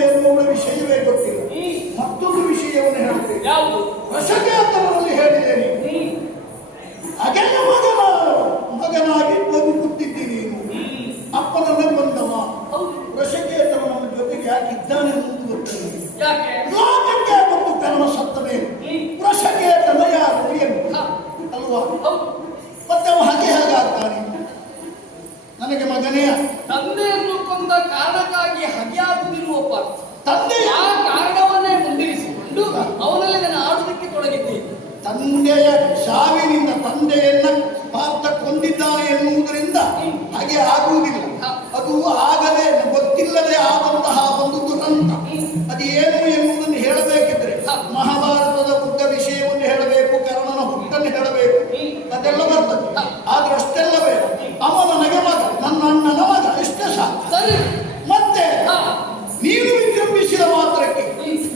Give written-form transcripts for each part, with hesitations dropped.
ಮಾಡಿದೆ ಎನ್ನುವ ವಿಷಯವೇ ಗೊತ್ತಿಲ್ಲ. ಮತ್ತೊಂದು ವಿಷಯವನ್ನು ಹೇಳುತ್ತೇನೆ. ವಶಕೇತನರಲ್ಲಿ ಹೇಳಿದ್ದೇನೆ, ಅಗೆಯ ಮಗನಾಗಿ ಬದುಕುತ್ತಿದ್ದೀನಿ. ಅಪ್ಪನನ್ನ ಬಂದವ ವಶಕೇತನ ನಮ್ಮ ಜೊತೆಗೆ ಯಾಕಿದ್ದಾನೆ ಎಂದು ಗೊತ್ತಿಲ್ಲ. ಲೋಕಕ್ಕೆ ಗೊತ್ತು ಕರ್ಮ ಸತ್ತ ಮೇಲೆ ವಶಕೇತನ ಯಾರು ಅಲ್ವಾ? ಮತ್ತೆ ಅವ ಹಾಗಾಗ್ತಾನೆ. ನನಗೆ ಮಗನೇ, ತಂದೆಯನ್ನು ಕೊಂದ ಕಾರಣಕ್ಕಾಗಿ ಹಗೆಯಾಗುತ್ತಿರುವ ತಂದೆಯ ಕಾರಣವನ್ನೇ ಮುಂದಿರಿಸಿಕೊಂಡು ಅವನಲ್ಲಿ ನನ್ನ ಆಡುವುದಕ್ಕೆ ತೊಡಗಿದ್ದೇನೆ. ತಂದೆಯ ಸಾವಿನಿಂದ ತಂದೆಯನ್ನ ಪಾರ್ಥ ಕೊಂದಿದ್ದಾನೆ ಎನ್ನುವುದರಿಂದ ಹಾಗೆ ಆಗುವುದಿಲ್ಲ. ಅದು ಆಗದೆ ಗೊತ್ತಿಲ್ಲದೆ ಆದಂತಹ ಒಂದು ದುರಂತ. ಅದು ಏನು ಎನ್ನುವುದನ್ನು ಹೇಳಬೇಕಿದ್ರೆ ಮಹಾಭಾರತದ ಬುದ್ಧ ವಿಷಯವನ್ನು ಹೇಳಬೇಕು, ಕರ್ಣನ ಹುಟ್ಟನ್ನು ಹೇಳಬೇಕು, ಅದೆಲ್ಲ ಬರ್ತದೆ. ಆದ್ರೆ ಅಷ್ಟೆಲ್ಲ ಬೇಡ. ಅವ ನನಗೆ ಮಗ, ನನ್ನ ಅಣ್ಣನ ಮಗ, ಎಷ್ಟೇ ಸಾಕು. ಮತ್ತೆ ನೀನು ವಿಜೃಂಭಿಸಿದ ಮಾತ್ರಕ್ಕೆ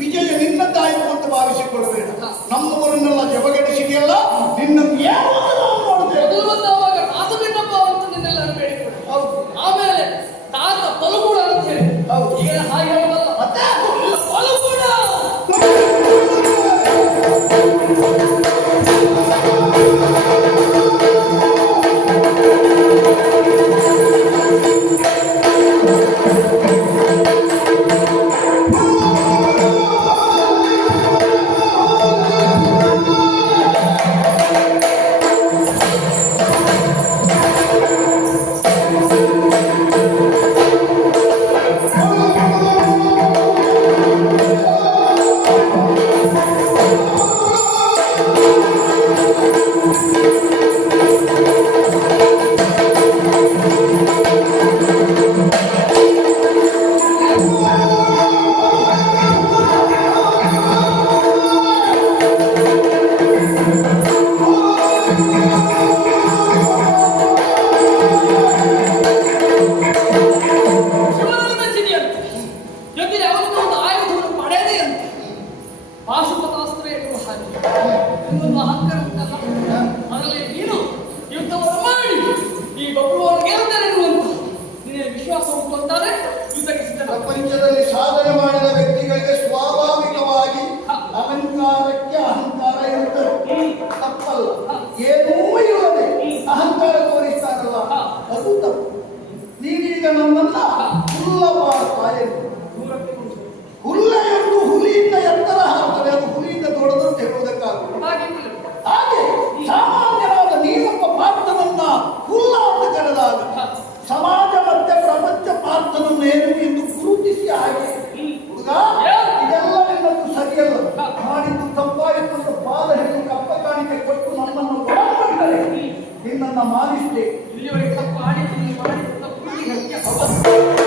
ವಿಜಯ ನಿನ್ನದಾಯಿತು ಅಂತ ಭಾವಿಸಿಕೊಳ್ಳಬೇಡ. ನಮ್ಮವರನ್ನೆಲ್ಲ ಜಬಗಡಿಸಿದೆಯಲ್ಲ, ನಿನ್ನನ್ನು ಏನು ನೋಡ್ತೇವೆ. ಆಮೇಲೆ ತಾತ ಪಲುಗುಡ ಅಂತ ಹೇಳಿ ಹಾಗೆ ಹೇಳಬಲ್ಲ. ಮತ್ತೆ ಪಲುಗುಡ ಅಹಂಕಾರ ಉಂಟಲ್ಲ, ಅದರಲ್ಲಿ ನೀನು ಯುದ್ಧವನ್ನು ಮಾಡಿ ಈ ಬಬ್ರುವನ್ನು ಗೆಲ್ಲುತ್ತಾರೆ ಎನ್ನುವಂತ ನಿನಗೆ ವಿಶ್ವಾಸ ಉಂಟು ಅಂತಾನೆ ಯುದ್ಧಕ್ಕೆ ಸಿದ್ಧ. ಪ್ರಪಂಚದಲ್ಲಿ ಸಾಧನೆ ಮಾಡಿದ ವ್ಯಕ್ತಿಗಳಿಗೆ ಸ್ವಾಭಾವಿಕವಾಗಿ ಅಹಂಕಾರಕ್ಕೆ ಅಹಂಕಾರ ಇರುತ್ತದೆ, ತಪ್ಪಲ್ಲ. ಏನೂ ಇಲ್ಲದೆ ಅಹಂಕಾರ ತೋರಿಸ್ತಾರಲ್ಲ, ಅದು ತಪ್ಪು. ನೀನೀಗ ನನ್ನನ್ನ ಹುಲ್ಲ ಮಾಡ್ತಾ ಇರು. ಹುಲ್ಲ ಎಂದು ಹುಲಿಯಿಂದ ಎತ್ತರ ಹಾಕ್ತದೆ, ಅದು ಹುಲಿಯಿಂದ ದೊಡ್ಡದಂತ ಹೇಳುವುದಕ್ಕಾಗುವುದು. ಹಾಗೆ ಸಾಮಾನ್ಯರಾದ ನೀನೊಬ್ಬ ಪಾರ್ಥನನ್ನ ಹುಲ್ಲ ಅಂತ ಕರೆದಾಗ ಸಮಾಜ ಮತ್ತೆ ಪ್ರಪಂಚ ಪಾರ್ಥನನ್ನು ಏನು ಎಂದು ಗುರುತಿಸಿ ಹಾಗೆ ಹುಡುಗ ಇದೆಲ್ಲ ನಿನ್ನದು ಸರಿಯಲ್ಲ, ಮಾಡಿದ್ದು ತಪ್ಪಾಯಿತು ಪಾದ ಹಿಡಿದು ಕಪ್ಪ ಕಾಣಿಕೆ ಕೊಟ್ಟು ನನ್ನನ್ನು ಒಳಗೊಂಡರೆ ನಿನ್ನನ್ನು ಮಾನಿಸಿದೆ. ಇಲ್ಲಿವರೆಗೆ ತಪ್ಪು ಆಡಿದ್ದು, ತಪ್ಪು